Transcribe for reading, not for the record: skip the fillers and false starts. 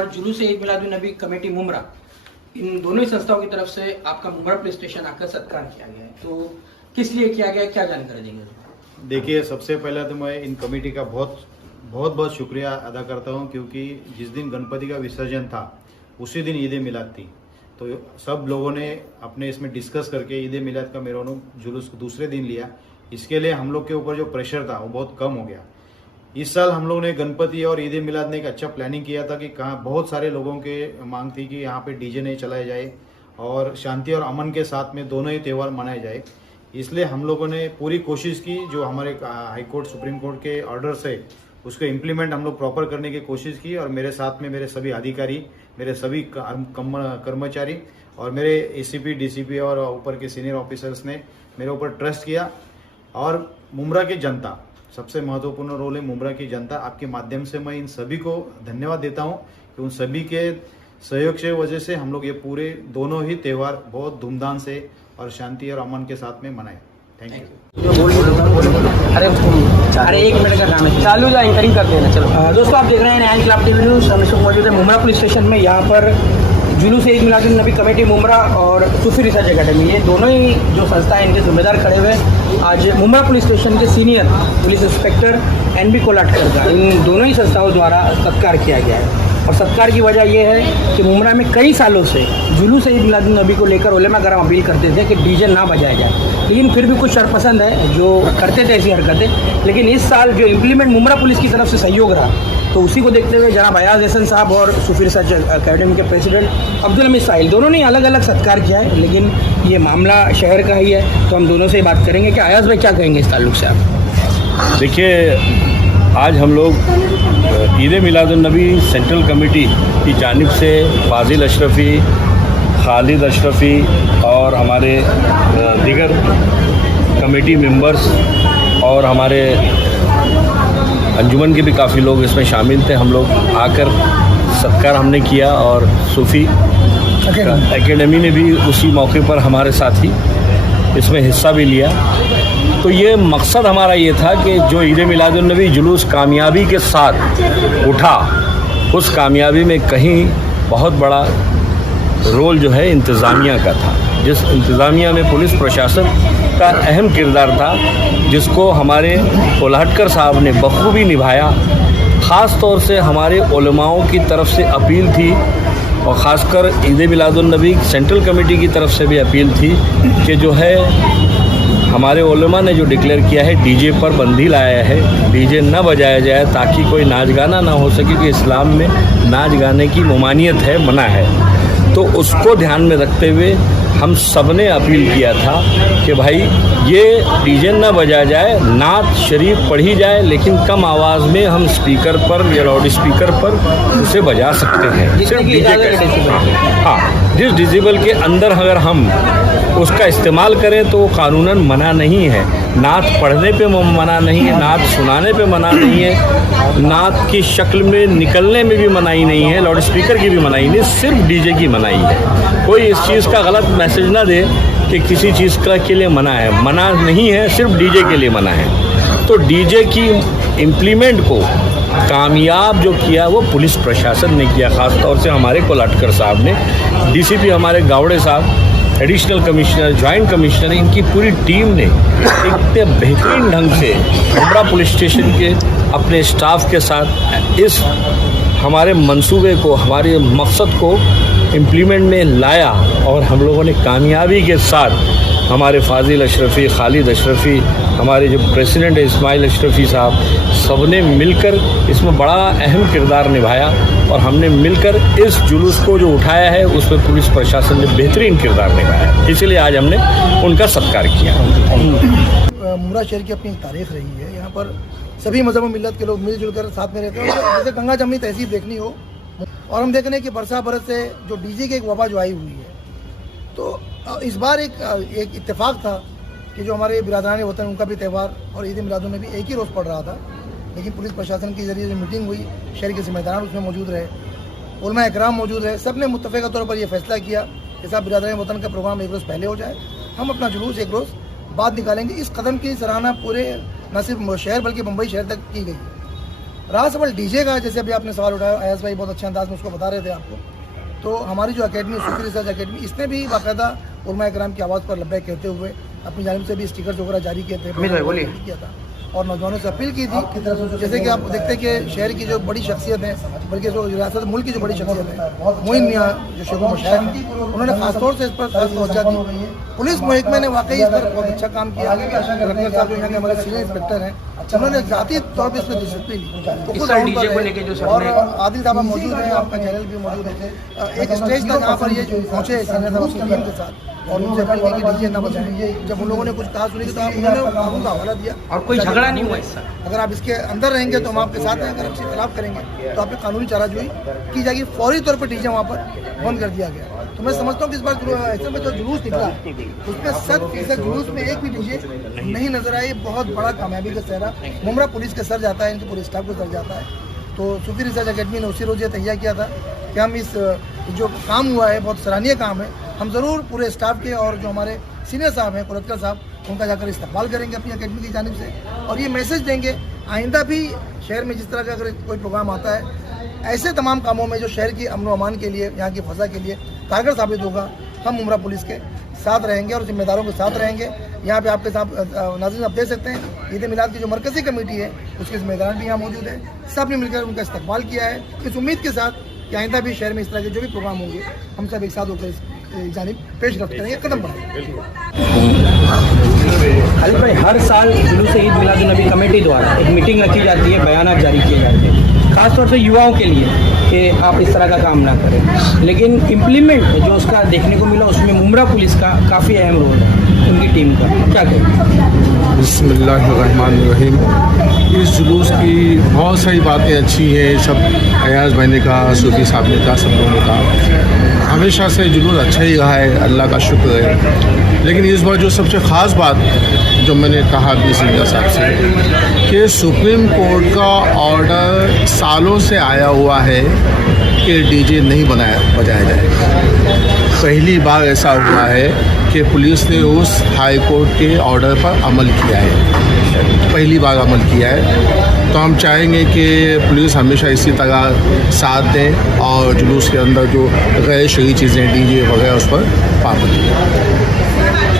और जुलूस ईद मिलादुन नबी कमेटी मुमरा, इन दोनों ही संस्थाओं की तरफ से आपका मुमरा पुलिस स्टेशन आकर सत्कार किया गया है, तो किस लिए किया गया है, क्या जानकारी देंगे? देखिए, सबसे पहले तो मैं इन कमेटी का बहुत बहुत शुक्रिया अदा करता हूं, क्योंकि जिस दिन गणपति का विसर्जन था उसी दिन ईद मिलाद थी, तो सब लोगों ने अपने इसमें डिस्कस करके ईद मिलाद का मेरा जुलूस को दूसरे दिन लिया। इसके लिए हम लोग के ऊपर जो प्रेशर था वो बहुत कम हो गया। इस साल हम लोग ने गणपति और ईद मिलाद ने एक अच्छा प्लानिंग किया था कि कहाँ बहुत सारे लोगों के मांग थी कि यहाँ पे डीजे नहीं चलाया जाए और शांति और अमन के साथ में दोनों ही त्यौहार मनाए जाए। इसलिए हम लोगों ने पूरी कोशिश की, जो हमारे हाई कोर्ट सुप्रीम कोर्ट के ऑर्डर्स है उसको इम्प्लीमेंट हम लोग प्रॉपर करने की कोशिश की, और मेरे साथ में मेरे सभी अधिकारी, मेरे सभी कर्मचारी और मेरे एसीपी, डीसीपी और ऊपर के सीनियर ऑफिसर्स ने मेरे ऊपर ट्रस्ट किया। और मुमरा की जनता, सबसे महत्वपूर्ण रोल है मुमरा की जनता, आपके माध्यम से मैं इन सभी को धन्यवाद देता हूं कि उन सभी के सहयोग से वजह से हम लोग ये पूरे दोनों ही त्यौहार बहुत धूमधाम से और शांति और अमन के साथ में मनाए। Thank you. अरे एक मिनट का काम है, चालू जा एंकरिंग करते हैं ना। चलो दोस्तों, आप देख रहे हैं नया इंकलाब टीवी न्यूज़। हम इस वक्त मौजूद है मुमरा पुलिस स्टेशन में। यहाँ पर जुलूस ईद मिलादुन नबी कमेटी मुमरा और सूफी रिसर्च एकेडमी, ये दोनों ही जो संस्था है इनके जिम्मेदार खड़े हुए आज मुमरा पुलिस स्टेशन के senior police inspector NB Kolatkar का इन दोनों ही संस्थाओं द्वारा सत्कार किया गया है। और सत्कार की वजह यह है कि मुमरा में कई सालों से जुलूस ईद मिलादुन नबी को लेकर उलेमा कराम अपील करते थे कि डीजे ना बजाया जाए, लेकिन फिर भी कुछ शरपसंद है जो करते थे ऐसी हरकतें। लेकिन इस साल जो इम्प्लीमेंट मुमरा पुलिस की तरफ से सहयोग रहा, तो उसी को देखते हुए जनाब अयाज हसन साहब और सूफी रिसर्च एकेडमी के प्रेसिडेंट अब्दुल हमीद साहिल दोनों ने अलग अलग सत्कार किया है, लेकिन ये मामला शहर का ही है, तो हम दोनों से बात करेंगे कि अयाज भाई क्या कहेंगे इस ताल्लुक से आप? देखिए, आज हम लोग ईद मिलादुन नबी सेंट्रल कमेटी की जानिब से फाजिल अशरफ़ी, खालिद अशरफ़ी और हमारे दीगर कमेटी मेंबर्स और हमारे अंजुमन के भी काफ़ी लोग इसमें शामिल थे। हम लोग आकर सत्कार हमने किया और सूफ़ी एकेडमी ने भी उसी मौके पर हमारे साथ ही इसमें हिस्सा भी लिया। तो ये मकसद हमारा ये था कि जो ईद मिलादुन नबी जुलूस कामयाबी के साथ उठा, उस कामयाबी में कहीं बहुत बड़ा रोल जो है इंतज़ामिया का था, जिस इंतज़ामिया में पुलिस प्रशासन का अहम किरदार था, जिसको हमारे कोलाटकर साहब ने बखूबी निभाया। ख़ास तौर से हमारे उलमाओं की तरफ से अपील थी, और ख़ासकर ईद मिलादुन नबी सेंट्रल कमेटी की तरफ से भी अपील थी कि जो है हमारे उलमा ने जो डिक्लेयर किया है डीजे पर बंदी लाया है, डीजे न बजाया जाए ताकि कोई नाच गाना ना हो सके, कि इस्लाम में नाच गाने की ममानियत है, मना है। तो उसको ध्यान में रखते हुए हम सब ने अपील किया था कि भाई ये डीजे न बजाया जाए, नात शरीफ पढ़ी जाए, लेकिन कम आवाज़ में हम स्पीकर पर या लाउड स्पीकर पर उसे बजा सकते हैं, सिर्फ डीजे का। हाँ, जिस डिजिबल के अंदर अगर हम उसका इस्तेमाल करें तो वो कानूनन मना नहीं है। नात पढ़ने पे मना नहीं है, नात सुनाने पे मना नहीं है, नात की शक्ल में निकलने में भी मनाही नहीं है, लाउड स्पीकर की भी मनाही नहीं, सिर्फ डीजे की मनाही है। कोई इस चीज़ का गलत मैसेज ना दे कि किसी चीज़ का के लिए मना है, मना नहीं है, सिर्फ डीजे के लिए मना है। तो डीजे की इम्प्लीमेंट को कामयाब जो किया वो पुलिस प्रशासन ने किया, ख़ास तौर से हमारे कोलाटकर साहब ने, डीसीपी हमारे गावड़े साहब, एडिशनल कमिश्नर, जॉइंट कमिश्नर, इनकी पूरी टीम ने इतने बेहतरीन ढंग से मुमरा पुलिस स्टेशन के अपने स्टाफ के साथ इस हमारे मंसूबे को, हमारे मकसद को इम्प्लीमेंट में लाया। और हम लोगों ने कामयाबी के साथ हमारे फाजिल अशरफ़ी, खालिद अशरफ़ी, हमारे जो प्रेसिडेंट है इस्माइल अशरफ़ी साहब, सब ने मिलकर इसमें बड़ा अहम किरदार निभाया, और हमने मिलकर इस जुलूस को जो उठाया है उसमें पुलिस प्रशासन ने बेहतरीन किरदार निभाया, इसलिए आज हमने उनका सत्कार किया। मुमरा शहर की अपनी तारीख रही है, यहाँ पर सभी मजहब और मिल्लत के लोग मिलजुल कर साथ में रहते हैं। जैसे गंगा जमनी तहसीब देखनी हो, और हम देख रहे हैं कि बरसा बरस से जो डीजे की एक वबा जो आई हुई है, तो इस बार एक इत्तेफाक था कि जो हमारे बिरादरान वतन उनका भी त्यौहार और ईद मिलादुन नबी एक ही रोज़ पड़ रहा था, लेकिन पुलिस प्रशासन के जरिए जो मीटिंग हुई, शहर के जिम्मेदारान उसमें मौजूद रहे, उलमा इकराम मौजूद रहे, सब ने मुत्तफ़िक़ा तौर पर यह फैसला किया कि साहब बिरादरान वतन का प्रोग्राम एक रोज़ पहले हो जाए, हम अपना जुलूस एक रोज़ बाद निकालेंगे। इस कदम की सराहना पूरे न सिर्फ शहर बल्कि मुंबई शहर तक की गई। रहा सवाल डीजे का, जैसे अभी आपने सवाल उठाया, अयाज भाई बहुत अच्छे अंदाज में उसको बता रहे थे आपको, तो हमारी जो अकेडमी सूफी रिसर्च अकेडमी, इसने भी बाकायदा उलमा इकराम की आवाज़ पर लब्बैक कहते हुए अपनी जानिब से भी स्टिकर्स वगैरह जारी किए थे, किया था और नौजवानों से अपील की थी। जैसे कि आप देखते हैं कि शहर की जो बड़ी शख्सियत है, बल्कि जो रियासत मुल्क की जो बड़ी शख्सियत है, मोइन मियाँ जो शेख मशाइख हैं, उन्होंने खासतौर से इस पर खास तवज्जो दी। पुलिस महकमे ने वाकई इस पर बहुत अच्छा काम किया। रखने साहब जो यहाँ के हमारे सीनियर इंस्पेक्टर हैं, उन्होंने जाती तौर पर इसमें दिलचस्पी ली और आदिल साहब मौजूद हैं, आपका चैनल भी मौजूद है। एक स्टेज तक यहाँ पर ये पहुँचे सीनियर साहब अपनी टीम के साथ और उनसे अपील की कि डीजे ना बजाएं। जब उन लोगों ने कुछ कहा सुनी तो उन्होंने कानून का हवाला दिया और कोई झगड़ा नहीं हुआ इससे। अगर आप इसके अंदर रहेंगे तो हम आपके साथ हैं, अगर आप इसके खिलाफ करेंगे तो आप पे कानूनी चाराजोई की जाएगी। फौरी तौर पर डीजे वहाँ पर बंद कर दिया गया। तो मैं समझता हूँ कि इस बार ऐसे में जो जुलूस निकला उसमें 100% जुलूस में एक भी डीजे नहीं नजर आए। बहुत बड़ा कामयाबी का सेहरा मुमरा पुलिस के सर जाता है, इनके पूरे स्टाफ को सर जाता है। तो सूफी रिसर्च अकेडमी ने उसी रोज़ ये तैयार किया था कि हम इस जो काम हुआ है बहुत सराहनीय काम है, हम ज़रूर पूरे स्टाफ के और जो हमारे सीनियर साहब हैं, कलेक्टर साहब, उनका जाकर इस्तकबाल करेंगे अपनी अकेडमी की जानिब से और ये मैसेज देंगे आइंदा भी शहर में जिस तरह का अगर कोई प्रोग्राम आता है, ऐसे तमाम कामों में जो शहर की अमन व अमान के लिए, यहाँ की फ़ज़ा के लिए कारगर साबित होगा, हम मुमरा पुलिस के साथ रहेंगे और जिम्मेदारों के साथ रहेंगे। यहाँ पे आपके साथ नाज़रीन आप देख सकते हैं ईद मिलाद की जो मरकज़ी कमेटी है उसके जिम्मेदार भी यहाँ मौजूद है। सब ने मिलकर उनका इस्तकबाल किया है इस उम्मीद के साथ कि आइंदा भी शहर में इस तरह के जो भी प्रोग्राम होंगे हम सब एक साथ होकर इस जानिब पेशरफ्त करेंगे, कदम बढ़ाएंगे। खालिद भाई, हर साल जुलूस ईद मिलादुन्नबी कमेटी द्वारा एक मीटिंग रखी जाती है, बयानात जारी किए जाते हैं खासतौर से युवाओं के लिए कि आप इस तरह का काम ना करें, लेकिन इम्प्लीमेंट जो उसका देखने को मिला उसमें मुमरा पुलिस का काफ़ी अहम रोल है, उनकी टीम का क्या करें? बिस्मिल्लाहिर्रहमानिर्रहीम। इस जुलूस की बहुत सारी बातें अच्छी हैं, सब अयाज भाई ने कहा, सूफी साहब ने कहा, सब लोगों ने कहा, हमेशा से जुलूस अच्छा ही रहा है, अल्लाह का शुक्र है। लेकिन इस बार जो सबसे ख़ास बात जो मैंने कहा भी सिंगर साहब से कि सुप्रीम कोर्ट का ऑर्डर सालों से आया हुआ है कि डीजे नहीं बजाया जाए। पहली बार ऐसा हुआ है कि पुलिस ने उस हाई कोर्ट के ऑर्डर पर अमल किया है, पहली बार अमल किया है। तो हम चाहेंगे कि पुलिस हमेशा इसी तरह साथ दें और जुलूस के अंदर जो गैर शरई चीज़ें डीजे वगैरह उस पर पाबंदी।